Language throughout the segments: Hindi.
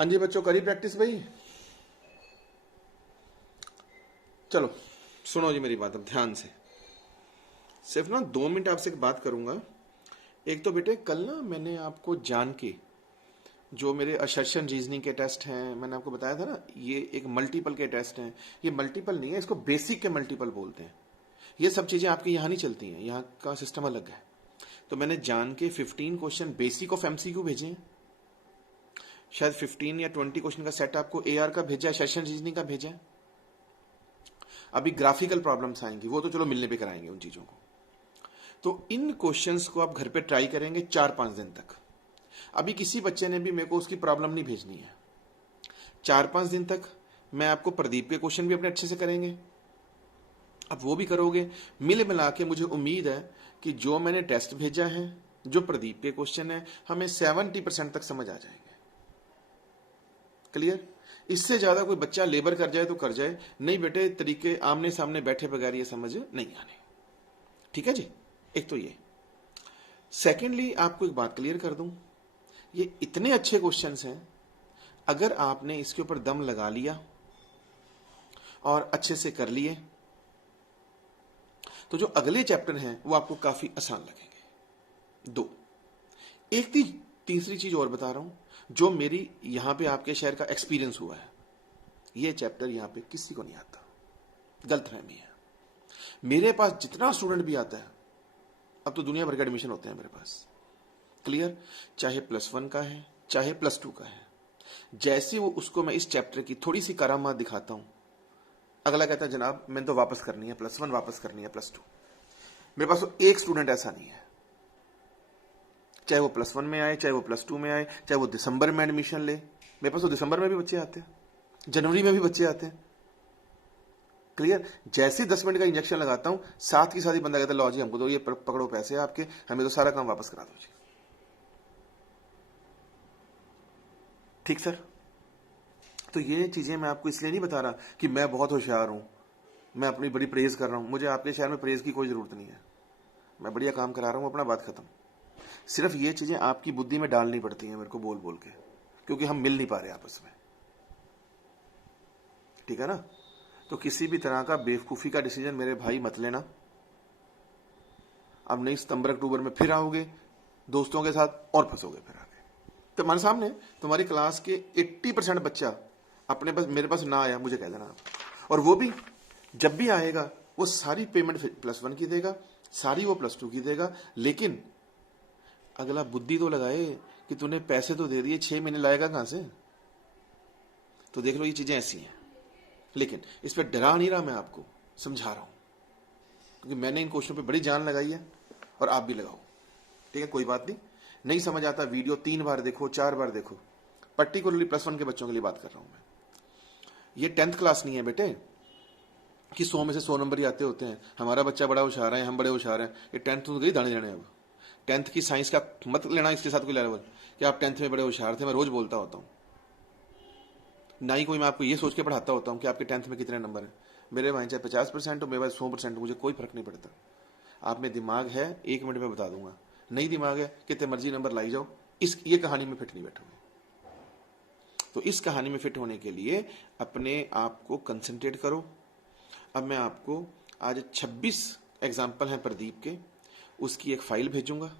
हाँ जी बच्चों, करी प्रैक्टिस भाई। चलो सुनो जी मेरी बात अब ध्यान से। सिर्फ ना 2 मिनट आपसे एक बात करूंगा। एक तो बेटे कल ना मैंने आपको जान के जो मेरे असर्शन रीजनिंग के टेस्ट हैं, मैंने आपको बताया था ना, ये एक मल्टीपल के टेस्ट हैं। ये मल्टीपल नहीं है, इसको बेसिक के मल्टीपल बोलते हैं। ये सब चीजें आपके यहाँ नहीं चलती हैं, यहाँ का सिस्टम अलग है। तो मैंने जान के 15 क्वेश्चन बेसिक ऑफ एमसीक्यू भेजे हैं। शायद 15 या 20 क्वेश्चन का सेट आपको एआर का भेजा है, सेशन रीजनिंग का भेजा है। अभी ग्राफिकल प्रॉब्लम्स आएंगी, वो तो चलो मिलने पे कराएंगे उन चीजों को। तो इन क्वेश्चंस को आप घर पे ट्राई करेंगे 4-5 दिन तक। अभी किसी बच्चे ने भी मेरे को उसकी प्रॉब्लम नहीं भेजनी है। 4-5 दिन तक मैं आपको प्रदीप के क्वेश्चन भी अपने अच्छे से करेंगे, अब वो भी करोगे। मिल मिला के मुझे उम्मीद है कि जो मैंने टेस्ट भेजा है, जो प्रदीप के क्वेश्चन है, हमें 70% तक समझ आ जाएंगे। क्लियर? इससे ज्यादा कोई बच्चा लेबर कर जाए तो कर जाए, नहीं बेटे तरीके आमने सामने बैठे बगैर ये समझ नहीं आने। ठीक है जी? एक तो ये। सेकेंडली आपको एक बात क्लियर कर दूं, ये इतने अच्छे क्वेश्चंस हैं, अगर आपने इसके ऊपर दम लगा लिया और अच्छे से कर लिए तो जो अगले चैप्टर हैं वो आपको काफी आसान लगेंगे। 2 एक तीसरी चीज और बता रहा हूं, जो मेरी यहां पे आपके शहर का एक्सपीरियंस हुआ है। ये चैप्टर यहां पे किसी को नहीं आता, गलतफहमी है। मेरे पास जितना स्टूडेंट भी आता है, अब तो दुनिया भर के एडमिशन होते हैं मेरे पास। क्लियर? चाहे +1 का है, चाहे +2 का है, जैसे वो उसको मैं इस चैप्टर की थोड़ी सी करामात दिखाता हूं, अगला कहता है जनाब मैंने तो वापस करनी है, +1 वापस करनी है, +2। मेरे पास तो एक स्टूडेंट ऐसा नहीं है, चाहे वो +1 में आए, चाहे वो +2 में आए, चाहे वो दिसंबर में एडमिशन ले। मेरे पास तो दिसंबर में भी बच्चे आते हैं, जनवरी में भी बच्चे आते हैं। क्लियर? जैसे 10 मिनट का इंजेक्शन लगाता हूं, साथ ही साथ ही बंदा कहता है लो जी हमको तो ये पकड़ो पैसे आपके, हमें तो सारा काम वापस करा दो जी। ठीक सर? तो ये चीजें मैं आपको इसलिए नहीं बता रहा कि मैं बहुत होशियार हूं, मैं अपनी बड़ी प्रेज कर रहा हूं। मुझे आपके शहर में प्रेज की कोई जरूरत नहीं है, मैं बढ़िया काम करा रहा हूं, अपना बात खत्म। सिर्फ ये चीजें आपकी बुद्धि में डालनी पड़ती हैं मेरे को बोल बोल के, क्योंकि हम मिल नहीं पा रहे आपस में। ठीक है ना? तो किसी भी तरह का बेवकूफी का डिसीजन मेरे भाई मत लेना। अब नहीं सितंबर अक्टूबर में फिर आओगे दोस्तों के साथ और फंसोगे फिर आगे। तुम्हारे सामने तुम्हारी क्लास के 80% बच्चा अपने पास मेरे पास ना आया, मुझे कह देना आप। और वो भी जब भी आएगा वो सारी पेमेंट +1 की देगा, सारी वो +2 की देगा, लेकिन अगला बुद्धि तो लगाए कि तूने पैसे तो दे दिए, 6 महीने लाएगा कहां से? तो देख लो ये चीजें ऐसी हैं। लेकिन इस पर डरा नहीं रहा, मैं आपको समझा रहा हूं, क्योंकि मैंने इन क्वेश्चन पे बड़ी जान लगाई है और आप भी लगाओ। ठीक है? कोई बात नहीं समझ आता वीडियो 3 बार देखो, 4 बार देखो। पर्टिकुलरली +1 के बच्चों के लिए बात कर रहा हूं मैं। ये 10th क्लास नहीं है बेटे कि 100 में से 100 नंबर ही आते होते हैं। हमारा बच्चा बड़ा होशियार है, हम बड़े होशियार हैं। ये 10th तो गई दाने जाने। अब 10th की साइंस का मत लेना इसके साथ कोई लेवल कि आप 10th में बड़े होशियार थे। मैं रोज बोलता होता हूँ, ना ही कोई मैं आपको ये सोच के पढ़ाता होता हूँ कि आपके 10th में कितने नंबर है। मेरे भाई चाहे 50% हो, मेरे पास 100% हो, मुझे कोई फर्क नहीं पड़ता। आप में दिमाग है 1 मिनट में बता दूंगा, नहीं दिमाग है कितने मर्जी नंबर लाई जाओ, ये कहानी में फिट नहीं बैठोगे। तो इस कहानी में फिट होने के लिए अपने आप को कंसंट्रेट करो। अब मैं आपको आज 26 एग्जाम्पल हैं प्रदीप के, उसकी एक फाइल भेजूंगा।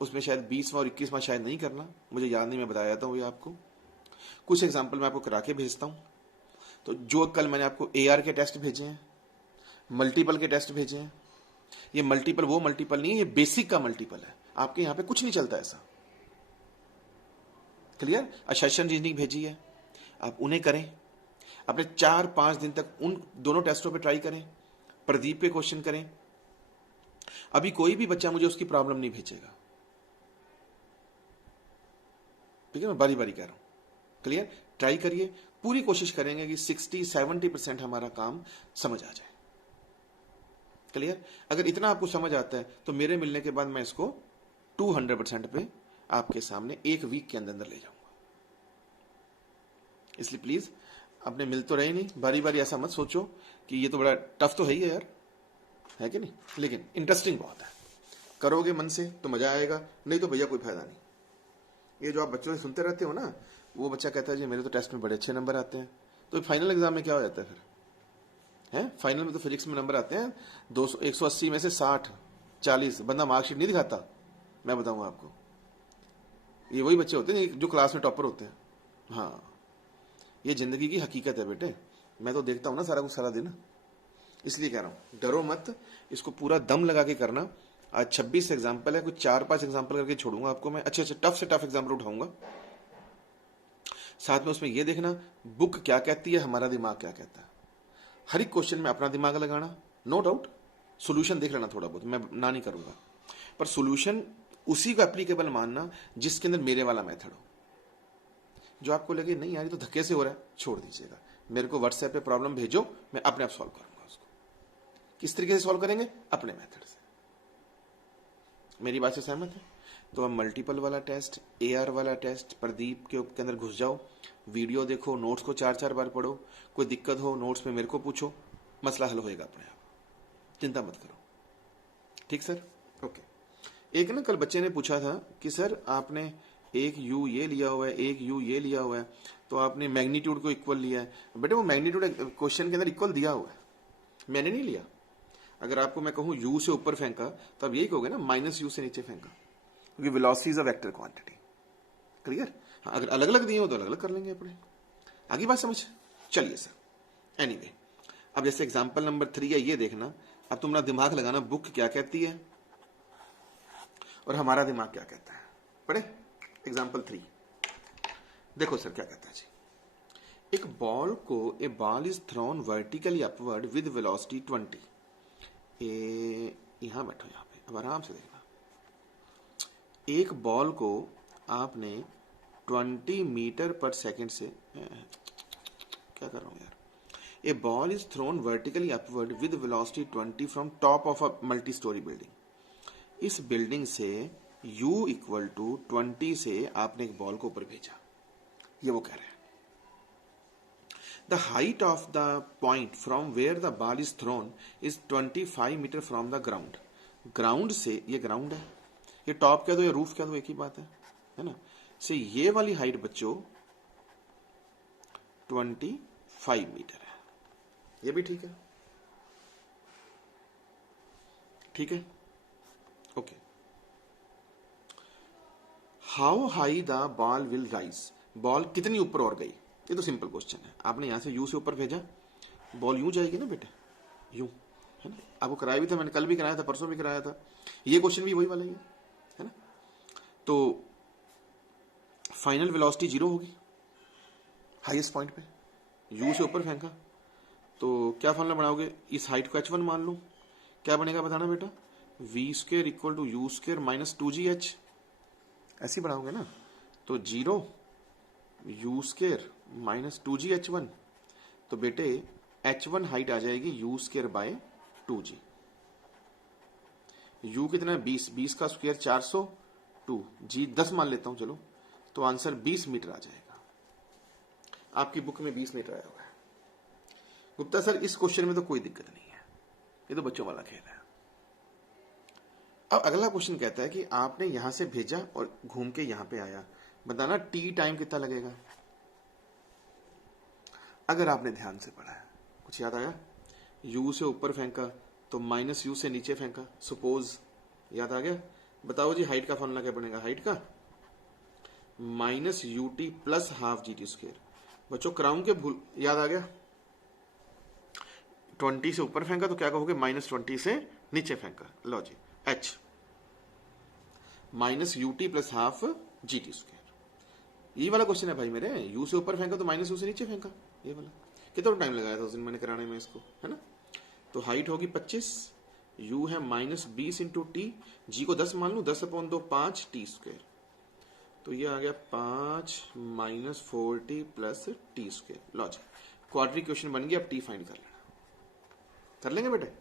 उसमें शायद 20वां और 21वां शायद नहीं करना, मुझे याद नहीं, मैं बताया जाता हूँ ये आपको। कुछ एग्जाम्पल मैं आपको करा के भेजता हूँ। तो जो कल मैंने आपको एआर के टेस्ट भेजे हैं, मल्टीपल के टेस्ट भेजे हैं, ये मल्टीपल वो मल्टीपल नहीं है, ये बेसिक का मल्टीपल है। आपके यहां पे कुछ नहीं चलता ऐसा। क्लियर? असर्शन रीजनिंग भेजी है, आप उन्हें करें। अपने 4-5 दिन तक उन दोनों टेस्टों पे ट्राई करें, प्रदीप पे क्वेश्चन करें। अभी कोई भी बच्चा मुझे उसकी प्रॉब्लम नहीं भेजेगा। ठीक है? मैं बारी बारी कह रहा हूं। क्लियर? ट्राई करिए, पूरी कोशिश करेंगे कि 60-70% हमारा काम समझ आ जाए। क्लियर? अगर इतना आपको समझ आता है तो मेरे मिलने के बाद मैं इसको 200% पे आपके सामने 1 वीक के अंदर अंदर ले जाऊंगा। इसलिए प्लीज अपने मिल तो रहे नहीं, बारी बारी ऐसा मत सोचो कि ये तो बड़ा टफ तो है ही है यार, है कि नहीं? लेकिन इंटरेस्टिंग बहुत है। करोगे मन से तो मजा आएगा, नहीं तो भैया कोई फायदा नहीं। ये जो आप बच्चों से सुनते रहते हो ना, वो बच्चा कहता है जी मेरे तो टेस्ट में बड़े अच्छे नंबर आते हैं, तो फाइनल एग्जाम में क्या हो जाता है फिर? है फाइनल में तो फिजिक्स में नंबर आते हैं 200 180 में से 60 40, बंदा मार्कशीट नहीं दिखाता। मैं बताऊंगा आपको, ये वही बच्चे होते हैं जो क्लास में टॉपर होते हैं। हाँ, ये जिंदगी की हकीकत है बेटे, मैं तो देखता हूं ना सारा कुछ सारा दिन, इसलिए कह रहा हूं डरो मत, इसको पूरा दम लगा के करना। आज 26 एग्जाम्पल है, कुछ 4-5 एग्जाम्पल करके छोड़ूंगा आपको मैं, अच्छे अच्छे टफ से टफ एग्जाम्पल उठाऊंगा। साथ में उसमें यह देखना बुक क्या कहती है, हमारा दिमाग क्या कहता है। हर एक क्वेश्चन में अपना दिमाग लगाना, नो डाउट सोल्यूशन देख लेना थोड़ा बहुत, मैं ना नहीं करूंगा, पर सोल्यूशन उसी को एप्लीकेबल मानना जिसके अंदर मेरे वाला मेथड हो। जो आपको लगे नहीं यार ये तो धक्के से हो रहा है, छोड़ दीजिएगा, मेरे को व्हाट्सएप पे प्रॉब्लम भेजो, मैं अपने आप सॉल्व करूंगा उसको। किस तरीके से सॉल्व करेंगे? अपने मेथड से। मेरी बात से सहमत है? तो अब मल्टीपल वाला टेस्ट, एआर वाला टेस्ट, प्रदीप के अंदर घुस जाओ, वीडियो देखो, नोट्स को 4-4 बार पढ़ो, कोई दिक्कत हो नोट्स में मेरे को पूछो, मसला हल होएगा अपने आप, चिंता मत करो। ठीक सर? ओके। एक ना कल बच्चे ने पूछा था कि सर आपने एक यू ये लिया हुआ है, एक यू ये लिया हुआ है, तो आपने मैग्नीट्यूड को इक्वल लिया है। बेटे वो मैग्नीट्यूड क्वेश्चन के अंदर इक्वल दिया हुआ है, मैंने नहीं लिया। अगर आपको मैं कहूं यू से ऊपर फेंका तो आप यही कहोगे ना माइनस यू से नीचे फेंका, क्योंकि velocity is a vector quantity. Clear? हाँ, अगर अलग अलग दिए हो तो अलग अलग कर लेंगे अपने। आगे बात समझ? चलिए सर, एनीवे अब जैसे एग्जांपल नंबर 3 है, ये देखना, अब तुम अपना दिमाग लगाना, बुक क्या कहती है और हमारा दिमाग क्या कहता है। पढ़े एग्जांपल 3, देखो सर क्या कहता है जी। एक बॉल को, a ball is thrown vertically upward with velocity 20। यहां बैठो, यहां पे अब आराम से देखना। एक बॉल को आपने 20 मीटर पर सेकेंड से, क्या कर रहा हूं यार, a ball is thrown vertically upward with velocity 20 from top of a multi storey building. इस बिल्डिंग से u इक्वल टू 20 से आपने एक बॉल को ऊपर भेजा, ये वो कह रहे हैं। The height of the point from where the ball is thrown is 25 metre from the ground. Ground से, ये ग्राउंड है, ये टॉप कह दो या रूफ कह दो, एक ही बात है ना। से ये वाली हाइट बच्चों 25 मीटर है, ये भी ठीक है, ठीक है, okay. How high the ball will rise, ball कितनी ऊपर और गई, ये तो सिंपल क्वेश्चन है। आपने यहां से यू से ऊपर भेजा, बॉल यूं जाएगी ना बेटे, यूं, है ना। आपको कराया भी था मैंने, कल भी कराया था, परसों भी कराया था, ये क्वेश्चन भी वही वाला ही है ना। तो फाइनल वेलोसिटी 0 होगी हाईएस्ट पॉइंट पे, यू से ऊपर फेंका, तो क्या फॉर्मूला बनाओगे, इस हाइट को h1 मान लो, क्या बनेगा बताना बेटा, v² equal to u² minus 2gh, ऐसी बनाओगे ना। तो 0 u² माइनस 2gh1, तो बेटे h1 हाइट आ जाएगी u² बाय 2g। u कितना है 20, 20 का स्क्वायर 400, 2 g 10 मान लेता हूं चलो, तो आंसर 20 मीटर आ जाएगा। आपकी बुक में 20 मीटर आया हुआ है। गुप्ता सर इस क्वेश्चन में तो कोई दिक्कत नहीं है, ये तो बच्चों वाला खेल है। अब अगला क्वेश्चन कहता है कि आपने यहां से भेजा और घूम के यहां पे आया, बताना टी टाइम कितना लगेगा। अगर आपने ध्यान से पढ़ा है, कुछ याद आया, यू से ऊपर फेंका तो माइनस यू से नीचे फेंका, सपोज, याद आ गया। बताओ जी हाइट का फॉर्मूला क्या बनेगा, हाइट का minus U T plus half G T square. बच्चों क्राउन के भूल, याद आ गया, 20 से ऊपर फेंका तो क्या कहोगे, माइनस 20 से नीचे फेंका, लो जी h minus U T plus half G T square. ये वाला क्वेश्चन है भाई मेरे, यू से ऊपर फेंका तो माइनस यू से नीचे फेंका, ये वाला। कितना टाइम लगाया था उस दिन मैंने कराने में इसको, है ना। तो हाइट होगी 25, यू है माइनस 20 इंटू टी, जी को 10 मान लू, 10/2 5 टी स्क्वायर, तो ये आ गया 5 minus 4t plus T square. Logic quadri question बन गया, अब टी फाइंड कर लेना, कर लेंगे बेटे।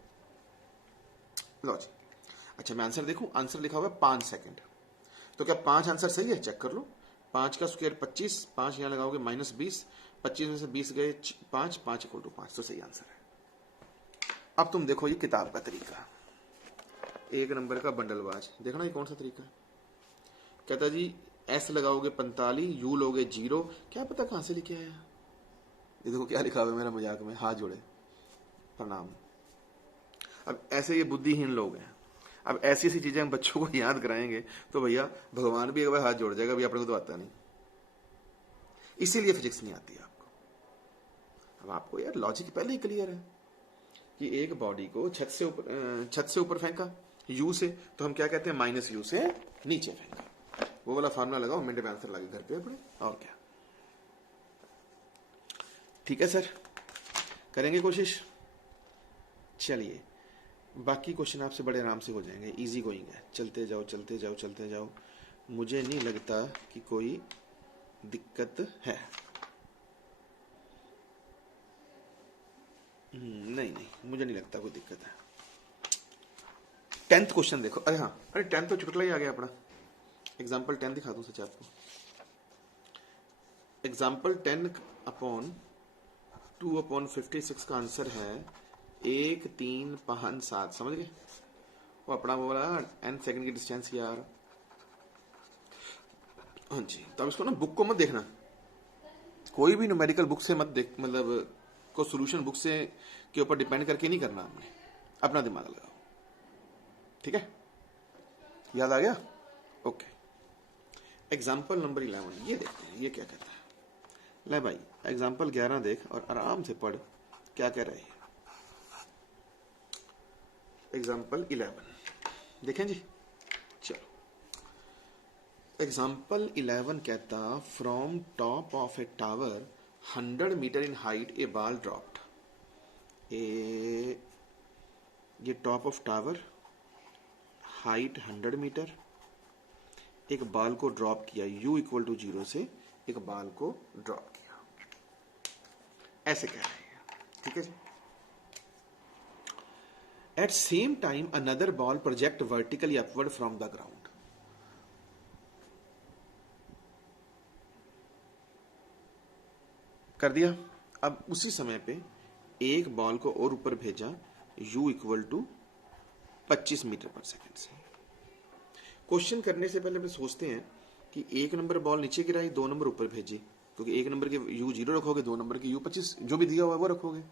लॉजिक अच्छा मैं आंसर देखूं, आंसर लिखा हुआ है 5 सेकंड, तो क्या 5 आंसर सही है, चेक कर लो। 5 का स्क्वायर 25, 5 यहां लगाओगे माइनस 20, 25 में से 20 गए 5, 5 इक्वल टू 5, तो सही आंसर है। अब तुम देखो ये किताब का तरीका, 1 नंबर का बंडलबाज, देखना ये कौन सा तरीका है। कहता जी एस लगाओगे 45, यू लोगे 0, क्या पता कहां से लिखे आया। ये देखो क्या लिखा हुआ है मेरा मजाक में, हाथ जोड़े प्रणाम। अब ऐसे ये बुद्धिहीन लोग हैं, अब ऐसी ऐसी चीजें हम बच्चों को याद कराएंगे तो भैया भगवान भी एक बार हाथ जोड़ जाएगा, अभी अपने को तो आता नहीं, इसीलिए फिजिक्स नहीं आती आपको। अब आपको यार लॉजिक पहले ही क्लियर है कि एक बॉडी को छत से ऊपर फेंका यू से, तो हम क्या कहते हैं, माइनस यू से नीचे फेंका। वो वाला फार्मूला लगाओ, मिनट में आंसर लगे घर पे अपने, और क्या। ठीक है सर, करेंगे कोशिश। चलिए बाकी क्वेश्चन आपसे बड़े आराम से हो जाएंगे, इजी गोइंग है, चलते जाओ चलते जाओ चलते जाओ। मुझे नहीं लगता कि कोई दिक्कत है। नहीं नहीं, मुझे नहीं लगता कोई दिक्कत है। 10th क्वेश्चन देखो, अरे हाँ, अरे 10th तो चुटकुला ही आ गया अपना। एग्जाम्पल 10 दिखा दूं सच आपको। एग्जाम्पल 10/2/56 का आंसर है 1 3 5 7, समझ गए। वो अपना बोला n सेकंड की डिस्टेंस यार। हाँ जी, तो अब इसको ना बुक को मत देखना, कोई भी न्यूमेरिकल बुक से मत देख, मतलब को सॉल्यूशन बुक से के ऊपर डिपेंड करके नहीं करना हमने, अपना दिमाग लगाओ, ठीक है। याद आ गया, ओके। एग्जाम्पल नंबर 11 ये देखते हैं, ये क्या कहता है। ले भाई एग्जाम्पल 11 देख और आराम से पढ़ क्या कह रहा है। एग्जाम्पल 11 देखें जी, चलो। एग्जाम्पल 11 कहता, from top of a tower 100 metre in height a ball dropped. ये top of tower, height 100 metre, एक बॉल को ड्रॉप किया u = 0 से, एक बॉल को ड्रॉप किया, ऐसे कह रहे हैं, ठीक है जी। At same time another ball project vertically upward from the ground. कर दिया। अब उसी समय पे एक बॉल को और ऊपर भेजा u = 25 मीटर पर सेकंड से। क्वेश्चन करने से पहले हम सोचते हैं कि 1 नंबर बॉल नीचे गिराई, 2 नंबर ऊपर भेजी, क्योंकि 1 नंबर के u 0 रखोगे, 2 नंबर के u 25 जो भी दिया हुआ है वो रखोगे।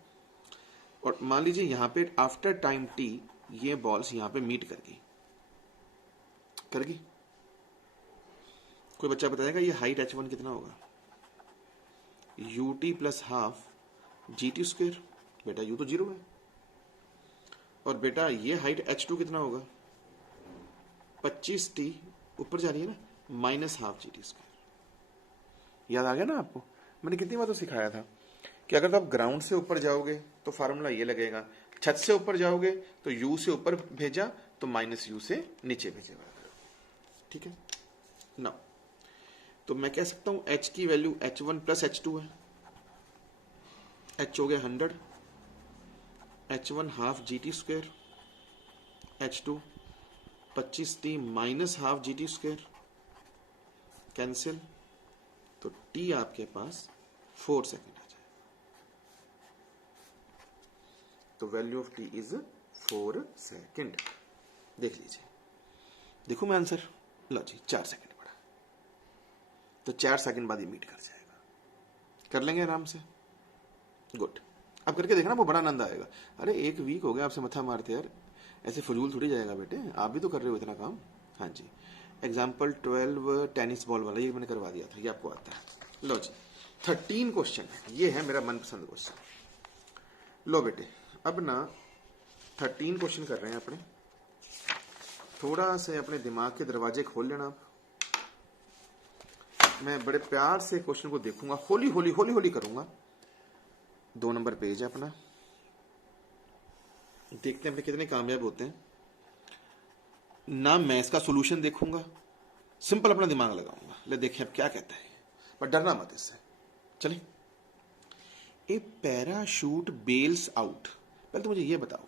और मान लीजिए यहां पे आफ्टर टाइम t ये बॉल्स यहां पे मीट कर गई। कोई बच्चा बताएगा ये हाइट h1 कितना होगा? ut + ½ gt²। बेटा u तो 0 है, और बेटा ये हाइट h2 कितना होगा? 25t ऊपर जा रही है ना, -½ gt²। याद आ गया ना आपको? मैंने कितनी बार तो सिखाया था कि अगर तो आप ग्राउंड से ऊपर जाओगे तो फार्मूला ये लगेगा, छत से ऊपर जाओगे तो u से ऊपर भेजा तो -u से नीचे भेजेगा, ठीक है ना। तो मैं कह सकता हूं h की वैल्यू h1 + h2 है। h हो गया 100, h1 ½ gt², h2 25t -½ gt², cancel, तो t आपके पास 4 सेकेंड आ जाए। तो value of t is 4 second. देख लीजिए, देखो मैं आंसर, लो जी 4 सेकेंड पड़ा, तो 4 सेकेंड बाद ये मीट कर जाएगा। कर लेंगे आराम से, गुड। अब करके देखना, वो बड़ा आनंद आएगा। अरे 1 वीक हो गया आपसे मथा मारते यार, ऐसे फजूल थोड़ी जाएगा बेटे, आप भी तो कर रहे हो इतना काम। हाँ जी, एग्जाम्पल 12 टेनिस बॉल वाला, ये मैंने करवा दिया था, ये आपको आता है। लो जी 13 क्वेश्चन है, ये है मेरा मनपसंद क्वेश्चन। लो बेटे, अब ना 13 क्वेश्चन कर रहे हैं अपने, थोड़ा से अपने दिमाग के दरवाजे खोल लेना आप। मैं बड़े प्यार से क्वेश्चन को देखूंगा, होली होली होली होली करूंगा। 2 नंबर पेज है अपना, देखते हैं अपने कितने कामयाब होते हैं ना। मैं इसका सॉल्यूशन देखूंगा, सिंपल अपना दिमाग लगाऊंगा। ले देखें अब क्या कहता है, पर डरना मत इससे। चलिए, ए पैराशूट बेल्स आउट। पहले तो मुझे ये बताओ,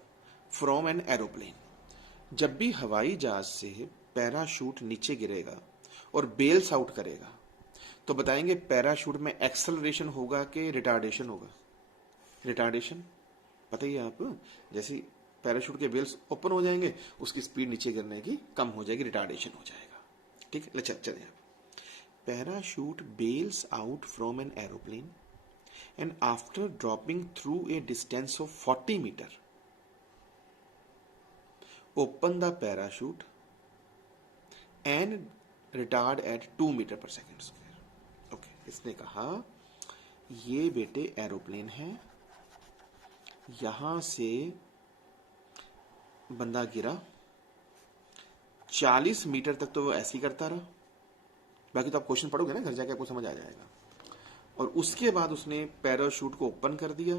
फ्रॉम एन एरोप्लेन, जब भी हवाई जहाज से पैराशूट नीचे गिरेगा और बेल्स आउट करेगा, तो बताएंगे पैराशूट में एक्सेलरेशन होगा कि रिटार्डेशन होगा? रिटार्डेशन, पता ही है आप, जैसे पैराशूट के बेल्स ओपन हो जाएंगे उसकी स्पीड नीचे गिरने की कम हो जाएगी, रिटार्डेशन हो जाएगा, ठीक है। चलिए parachute bails out from an aeroplane and after dropping through a distance of 40 meter open the parachute and retard at 2 meter per second square. Okay, इसने कहा ये बेटे एरोप्लेन है, यहां से बंदा गिरा, 40 मीटर तक तो वो ऐसे ही करता रहा, बाकी तो आप क्वेश्चन पढ़ोगे ना घर जाके आपको समझ आ जाएगा। और उसके बाद उसने पैराशूट को ओपन कर दिया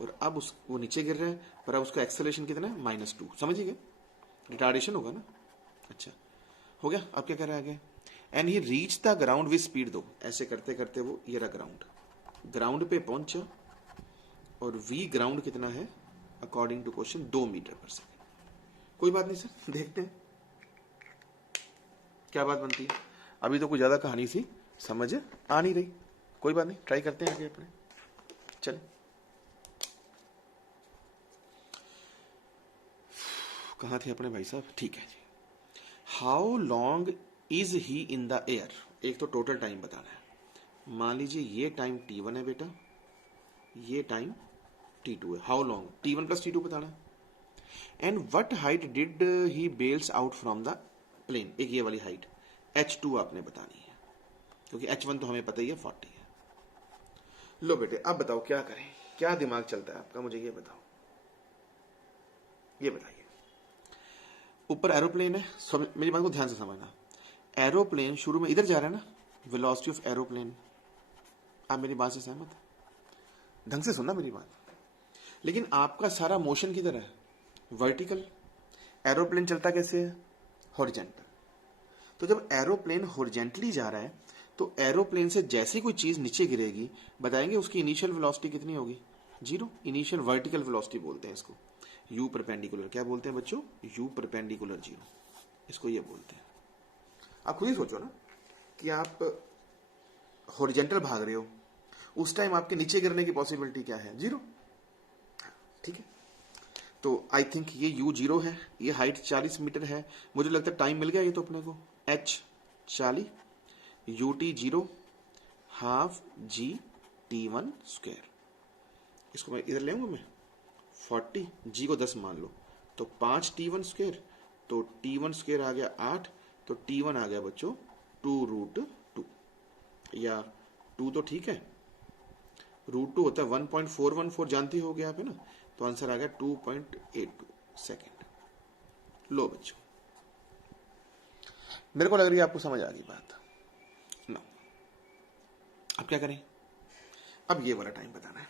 और अब वो नीचे गिर रहा है, पर अब उसका एक्सेलरेशन कितना है, -2। समझिएगा, रिटार्डेशन होगा ना। अच्छा हो गया। अब क्या कर रहा है आगे, and he reach the ground with speed. दो ऐसे करते करते वो ये रहा ग्राउंड पे पहुंचा और वी ग्राउंड कितना है अकॉर्डिंग टू क्वेश्चन 2 मीटर पर सेकेंड। कोई बात नहीं सर, देखते हैं क्या बात बनती है। अभी तो कोई ज्यादा कहानी सी समझ आ नहीं रही, कोई बात नहीं, ट्राई करते हैं आगे अपने। चल कहाँ थे अपने भाई साहब, ठीक है जी। How long is he in the air, एक तो टोटल टाइम बताना है। मान लीजिए ये टाइम t1 है बेटा, ये टाइम t2 है। How long, t1 plus t2 बताना है। And what height did he bails out from the plane, एक ये वाली हाइट h2 आपने बतानी है, क्योंकि h1 तो हमें पता ही है 40 है। लो बेटे अब बताओ क्या करें, क्या दिमाग चलता है आपका, मुझे ये बताओ, ये बताइए। ऊपर एरोप्लेन है, सब मेरी बात को ध्यान से समझना। एरोप्लेन शुरू में इधर जा रहा है ना, वेलोसिटी ऑफ एरोप्लेन। आप मेरी बात से सहमत है? ढंग से सुनना मेरी बात। लेकिन आपका सारा मोशन किधर है, वर्टिकल। एरोप्लेन चलता कैसे है, हॉरिजेंटल। तो जब एरोप्लेन हॉरिजेंटली जा रहा है तो एरोप्लेन से जैसी कोई चीज नीचे गिरेगी, बताएंगे उसकी इनिशियल वेलोसिटी कितनी होगी, 0। इनिशियल वर्टिकल वेलोसिटी बोलते हैं इसको, यू परपेंडिकुलर। क्या बोलते हैं बच्चों, यू परपेंडिकुलर 0, इसको ये बोलते हैं। आप खुद ही सोचो ना कि आप हॉरिजेंटल भाग रहे हो, उस टाइम आपके नीचे गिरने की पॉसिबिलिटी क्या है, 0। ठीक है, तो आई थिंक ये u 0 है, ये हाइट 40 मीटर है। मुझे लगता है टाइम मिल गया ये तो अपने को, h 40, ut 0, half g t1 square. इसको मैं इधर ले आऊंगा मैं, 40, g को 10 मान लो तो 5 t1 स्क्वायर, तो t1 स्क्वायर आ गया 8, तो t1 आ गया बच्चों 2√2, या 2 तो ठीक है, √2 होता है 1.414, जानते हो गया आप है ना, तो आंसर आ गया 2.82 सेकेंड। लो बच्चों, मेरे को लग रही है आपको समझ आ गई बात ना। अब क्या करें, अब ये वाला टाइम बताना है।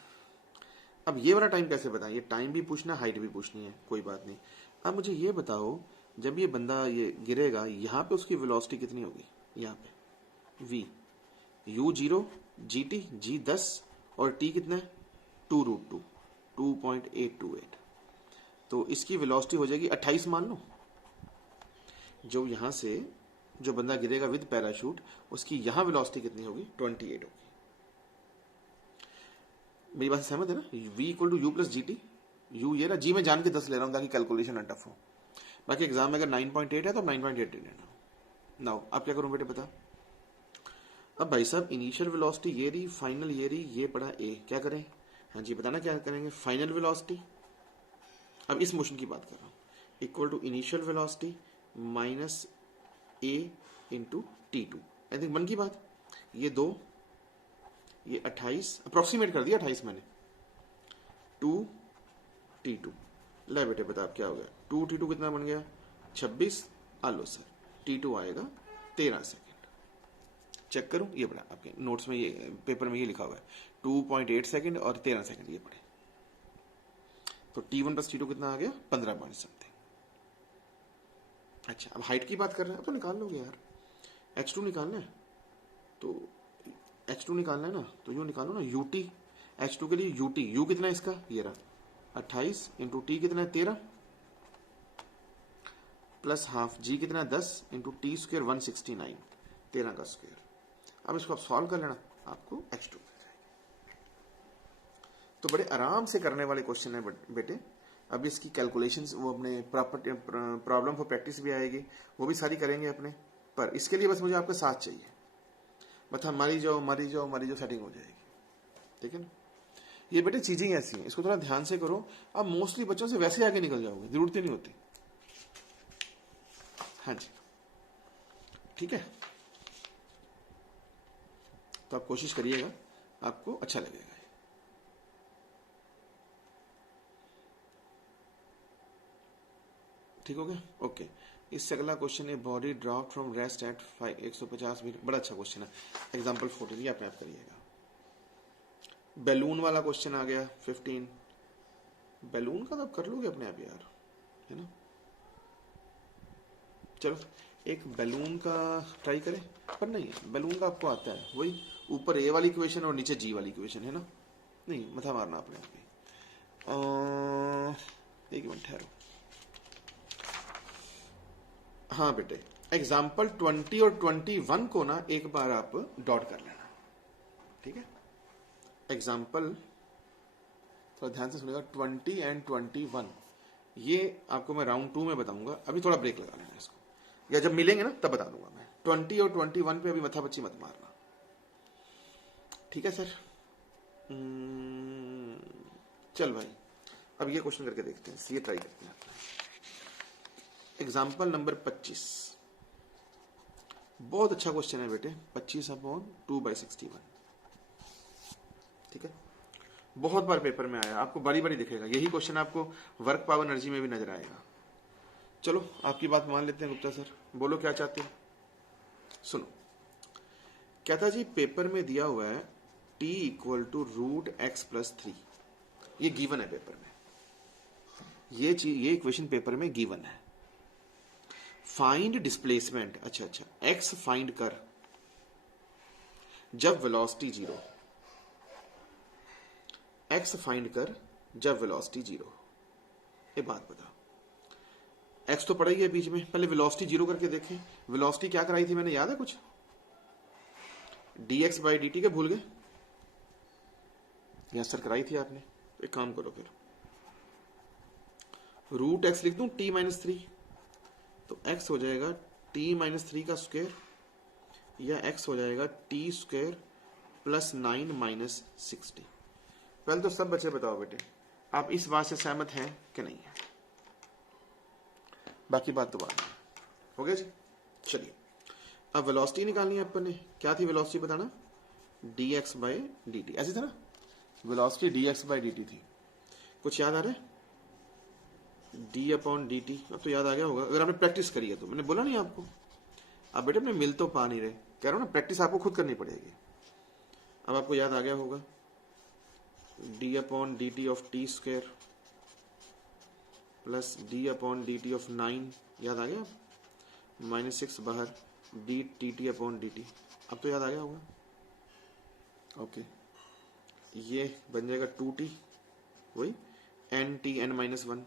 अब ये वाला टाइम कैसे बताएं, ये टाइम भी पूछना, हाइट भी पूछनी है, कोई बात नहीं। अब मुझे ये बताओ, जब ये बंदा ये गिरेगा, यहां पे उसकी वेलोसिटी कितनी होगी, यहाँ पे v, u 0, gt, g 10 और t कितना है 2√2, 2.828। तो इसकी वेलोसिटी हो जाएगी 28 मान लो। जो यहां से जो बंदा गिरेगा विद पैराशूट, उसकी यहां वेलोसिटी कितनी होगी, 28 होगी। मेरी बात से सहमत है ना, v equal to U plus G T. U ये ना, जी में जान के 10 ले रहा हूं ताकि कैलकुलेशन ना टफ हो। बाकी एग्जाम में अगर 9.8 है तो 9.8 लेना। नाउ अब क्या करूं बेटे बता। अब भाई साहब इनिशियल वेलोसिटी ये रही, फाइनल ये रही, ये पड़ा ए, क्या करें। हाँ जी बताना क्या करेंगे, फाइनल वेलोसिटी, अब इस मोशन की बात कर रहा हूं, equal to initial velocity minus A into t2। I think मन की बात, ये 2, ये 28, अप्रोक्सीमेट कर दिया 28 मैंने, 2t2। ले बेटे बता अब क्या हो गया, 2t2 कितना बन गया 26। आलो सर, t2 आएगा 13 सेकेंड। चेक करूं, ये पड़ा आपके नोट्स में, ये पेपर में ये लिखा हुआ है 2.8 सेकेंड और 13 सेकेंड ये पड़े। तो t1 प्लस t2 कितना आ गया 15 पॉइंट समथिंग। अच्छा अब हाइट की बात कर रहे हैं, अब तो निकाल लोगे यार, h2 निकालना है, तो h2 निकालना है ना, तो यू निकालो ना ut, h2 के लिए ut, u कितना है इसका, ये रहा 28 इंटू t कितना है 13, प्लस हाफ g कितना है 10 इंटू टी स्क्वायर 169, 13 का स्क्वायर। अब इसको आप सॉल्व कर लेना, आपको h2 मिल जाएगी। तो बड़े आराम से करने वाले क्वेश्चन है बेटे। अब इसकी कैलकुलेशंस वो अपने प्रॉब्लम फॉर प्रैक्टिस भी आएगी, वो भी सारी करेंगे अपने, पर इसके लिए बस मुझे आपका साथ चाहिए। पता मारी जाओ मारी जाओ मारी जाओ, सेटिंग हो जाएगी। ठीक है ना, ये बेटे चीजें ऐसी हैं, इसको थोड़ा ध्यान से करो। आप मोस्टली बच्चों से वैसे आगे निकल जाओगे, जरूरत ही नहीं होती। हाँ जी, ठीक है, तो आप कोशिश करिएगा, आपको अच्छा लगेगा। ठीक हो गया, ओके। इससे अगला क्वेश्चन है, body drop from rest at 150 metre. बड़ा अच्छा क्वेश्चन है, एग्जाम्पल 14, ये अपने आप करिएगा। बैलून वाला क्वेश्चन आ गया 15। बैलून का तो आप कर लोगे अपने आप यार, है ना। चलो एक बैलून का ट्राई करें, पर नहीं बैलून का आपको आता है, वही ऊपर ए वाली इक्वेशन और नीचे जी वाली इक्वेशन, है ना। नहीं मथा मारना अपने आप ही। एक मिनट ठहरो। हाँ बेटे, एग्जाम्पल 20 और 21 को ना एक बार आप डॉट कर लेना, ठीक है। एग्जाम्पल थोड़ा ध्यान से सुनेगा, 20 एंड 21, ये आपको मैं राउंड 2 में बताऊंगा, अभी थोड़ा ब्रेक लगा लेना इसको, या जब मिलेंगे ना तब बता दूंगा मैं। 20 और 21 पे अभी मथा बच्ची मत मारना, ठीक है सर। चल भाई, अब ये क्वेश्चन करके देखते हैं, ये ट्राई करते हैं। एग्जाम्पल नंबर 25, बहुत अच्छा क्वेश्चन है बेटे, 25/2/61, ठीक है। बहुत बार पेपर में आया, आपको बारी बारी दिखेगा यही क्वेश्चन, आपको वर्क पावर एनर्जी में भी नजर आएगा। चलो आपकी बात मान लेते हैं गुप्ता सर, बोलो क्या चाहते हैं। सुनो, कहता जी पेपर में दिया हुआ है t = √x+3, ये गिवन है पेपर में, ये इक्वेशन पेपर में गिवन है। फाइंड डिस्प्लेसमेंट, अच्छा x फाइंड कर जब वेलोसिटी 0, x फाइंड कर जब वेलोसिटी 0। ये बात बता, x तो पड़ा ही है बीच में, पहले वेलोसिटी 0 करके देखें। वेलोसिटी क्या कराई थी मैंने, याद है कुछ, dx/dt के भूल गए, यस सर कराई थी आपने। एक काम करो फिर, √x लिख दूं t-3, तो x हो जाएगा t-3 का स्क्वायर, या x हो जाएगा t² + 9 - 60। पहले तो सब बच्चे बताओ बेटे, आप इस बात से सहमत हैं कि नहीं है, बाकी बात तो बात हो गया जी। चलिए अब वेलोसिटी निकालनी है अपन ने, क्या थी वेलोसिटी बताना, dx/dt, ऐसे था ना, वेलोसिटी dx/dt थी। कुछ याद आ रहा है, d/dt, अब तो याद आ गया होगा अगर आपने प्रैक्टिस करी है तो। मैंने बोला नहीं आपको, अब बेटे अपने मिल तो पा नहीं रहे, कह रहा हूं ना, प्रैक्टिस आपको खुद करनी पड़ेगी। अब आपको याद आ गया होगा, d/dt of t² + d/dt of 9, याद आ गया, -6 बाहर, dt/dt, अब तो याद आ गया होगा। ओके, ये बन जाएगा 2t, वही n(n-1),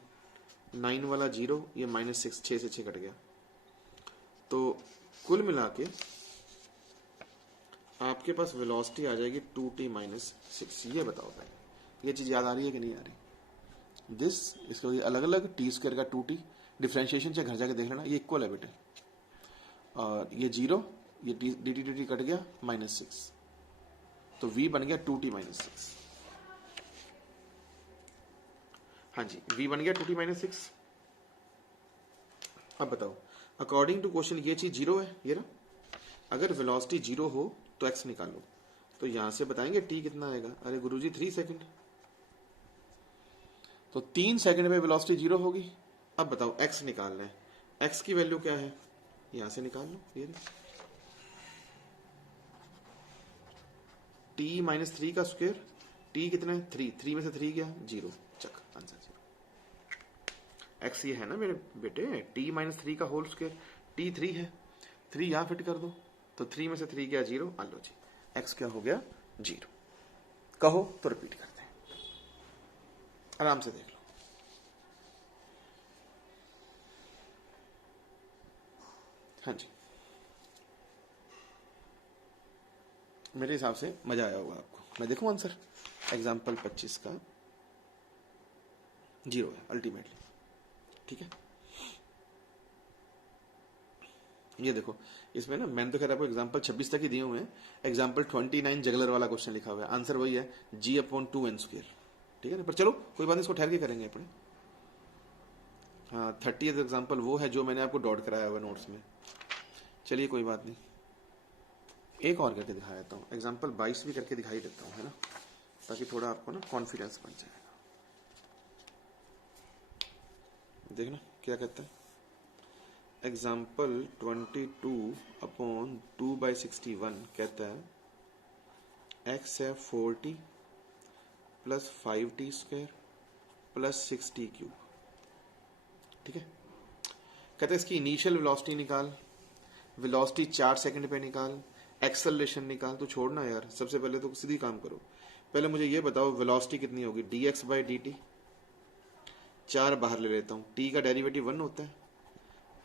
9 वाला 0, ये -6, 6 से 6 कट गया, तो कुल मिला के आपके पास वेलोसिटी आ जाएगी 2t - 6। ये बताओ पहले, ये चीज याद आ रही है कि नहीं आ रही। दिस, इसका अलग अलग, t² का 2t, डिफ्रेंशिएशन से घर जाके देख लेना, ये इक्वल है बेटे, और ये 0, ये dt कट गया, -6, तो v बन गया 2t - 6। हाँ जी, v बन गया 2t - 6। अब बताओ, अकॉर्डिंग टू क्वेश्चन ये चीज 0 है, ये ना, अगर वेलोसिटी 0 हो तो x निकालो, तो यहां से बताएंगे t कितना आएगा। अरे गुरुजी 3 सेकंड, तो 3 सेकंड में वेलोसिटी 0 होगी। अब बताओ x निकालना है, x की वैल्यू क्या है, यहां से निकाल लो, ये t - 3 का स्क्वायर, t कितना है 3, 3 में से 3 गया 0, चक आंसर 0। x ये है ना मेरे बेटे, t - 3 का होल स्क्वायर, t 3 है, 3 यहां फिट कर दो, तो 3 में से 3 गया 0, आ लो जी, x क्या हो गया 0। कहो तो रिपीट करते हैं, आराम से देख लो। हाँ जी, मेरे हिसाब से मजा आया होगा आपको। मैं देखूं आंसर, एग्जाम्पल 25 का 0 है अल्टीमेटली, ठीक है। ये देखो, इसमें ना मैंने तो खैर आपको एग्जाम्पल 26 तक ही दिए हुए हैं। एग्जाम्पल 29 जगलर वाला क्वेश्चन लिखा हुआ है, आंसर वही है g/2n²। ठीक है ना, पर चलो कोई बात नहीं, इसको ठहर के करेंगे अपने। हाँ, 30th एग्जाम्पल वो है जो मैंने आपको डॉट कराया हुआ नोट्स में। चलिए कोई बात नहीं, एक और करके दिखा देता हूँ, एग्जाम्पल 22 भी करके दिखाई देता हूँ, है ना, ताकि थोड़ा आपको ना कॉन्फिडेंस बन जाएगा। देखना क्या कहता है, एग्जाम्पल 22/2/61 कहता है x है 4t plus 5t² plus 6t³। ठीक है, कहता है इसकी इनिशियल वेलोसिटी निकाल, वेलोसिटी 4 सेकंड पे निकाल, एक्सेलरेशन निकाल। तो छोड़ना यार, सबसे पहले तो सीधी काम करो, पहले मुझे ये बताओ वेलोसिटी कितनी होगी, dx/dt। 4 बाहर ले लेता हूँ, t का डेरिवेटिव 1 होता है,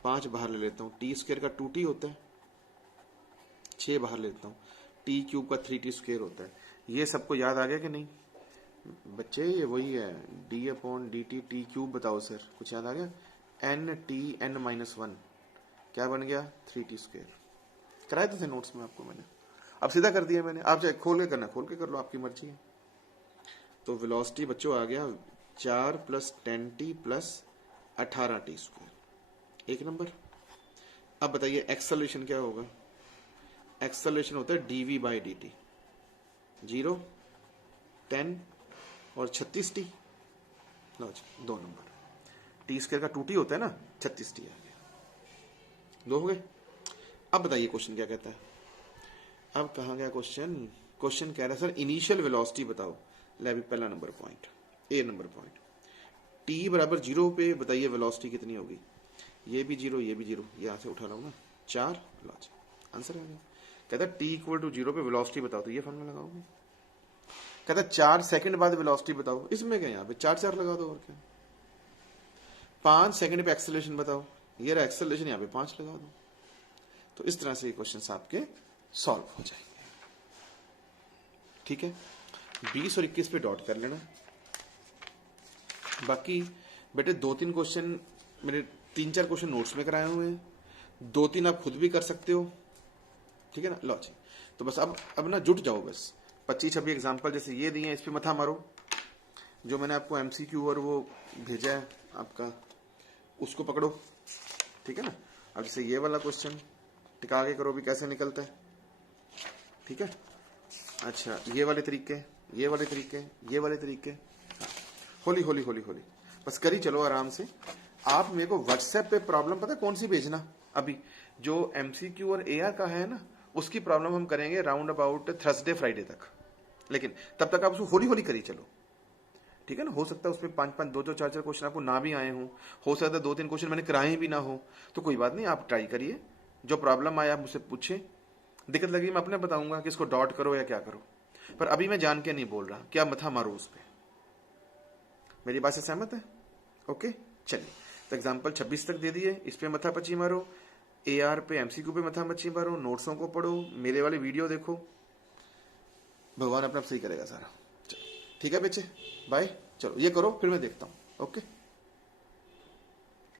5 बाहर ले लेता हूँ, t² का 2t होता है, 6 बाहर लेता हूँ, t³ का 3t² होता है। ये सबको याद आ गया कि नहीं बच्चे? ये वही है d/dt t³ बताओ सर, कुछ याद आ गया? n(t(n-1) क्या बन गया? 3t²। कराए तो थे नोट्स में आपको मैंने, अब सीधा कर दिया मैंने। आप चाहे खोल के करना, खोल के कर लो, आपकी मर्जी है। तो वेलोसिटी बच्चों आ गया 4 + 10t + 18t²। एक नंबर। अब बताइए एक्सेलरेशन क्या होगा? एक्सेलरेशन होता है dv/dt, 0, 10 और 36t। लो जी, 2 नंबर। t² का 2t होता है ना, 36t आ गया, 2 हो गए। अब बताइए क्वेश्चन क्या कहता है। अब कहाँ गया क्वेश्चन? क्वेश्चन कह रहा है सर इनिशियल वेलोसिटी बताओ। ले अभी पहला नंबर पॉइंट, ए नंबर पॉइंट, t = 0 पे बताइए वेलोसिटी कितनी होगी। ये भी 0, ये भी 0, यहाँ से उठा रहा हूँ ना, 4। लो जी, आंसर आ गया। कहता है t = 0 पे वेलोसिटी बताओ, तो ये फॉर्मूला लगाओगे। कहता है 4 सेकंड बाद वेलोसिटी बताओ, इसमें क्या, यहाँ पे 4 लगा दो और क्या। 5 सेकंड पे एक्सेलरेशन बताओ, ये रहा एक्सेलरेशन, यहाँ पे 5 लगा दो। तो इस तरह से ये क्वेश्चन आपके सॉल्व हो जाएंगे। ठीक है, 20 और 21 पे डॉट कर लेना। बाकी बेटे 2-3 क्वेश्चन मेरे 3-4 क्वेश्चन नोट्स में कराए हुए हैं, 2-3 आप खुद भी कर सकते हो। ठीक है ना, लो जी। तो बस अब ना जुट जाओ, बस 25-26 एग्जाम्पल जैसे ये दिए हैं, इस पे मथा मारो। जो मैंने आपको MCQ और वो भेजा है आपका, उसको पकड़ो। ठीक है ना, अब जैसे ये वाला क्वेश्चन टिका के करो भी, कैसे निकलता है। ठीक है, अच्छा ये वाले तरीके, ये वाले तरीके, ये वाले तरीके, हाँ। होली होली होली होली बस करी चलो आराम से। आप मेरे को व्हाट्सएप पे प्रॉब्लम पता है कौन सी भेजना, अभी जो MCQ और AR का है ना, उसकी प्रॉब्लम हम करेंगे राउंड अबाउट थर्सडे फ्राइडे तक। लेकिन तब तक आप उसको होली होली करी चलो। ठीक है ना, हो सकता है उसमें 5-5, 2-2, 4-4 क्वेश्चन आपको ना भी आए हों, हो सकता है 2-3 क्वेश्चन मैंने कराए भी ना हो, तो कोई बात नहीं, आप ट्राई करिए। जो प्रॉब्लम आया आप मुझसे पूछे, दिक्कत लगी मैं अपने बताऊंगा कि इसको डॉट करो या क्या करो, पर अभी मैं जान के नहीं बोल रहा, क्या मथा मारो उस पर। मेरी बात से सहमत है? ओके चलिए, तो एग्जाम्पल 26 तक दे दिए, इस पे मथा पची मारो, AR पे MCQ पे मथा पची मारो, नोट्सों को पढ़ो, मेरे वाले वीडियो देखो, भगवान अपना सही करेगा सारा। चलो ठीक है बच्चे, बाय। चलो ये करो, फिर मैं देखता हूँ। ओके।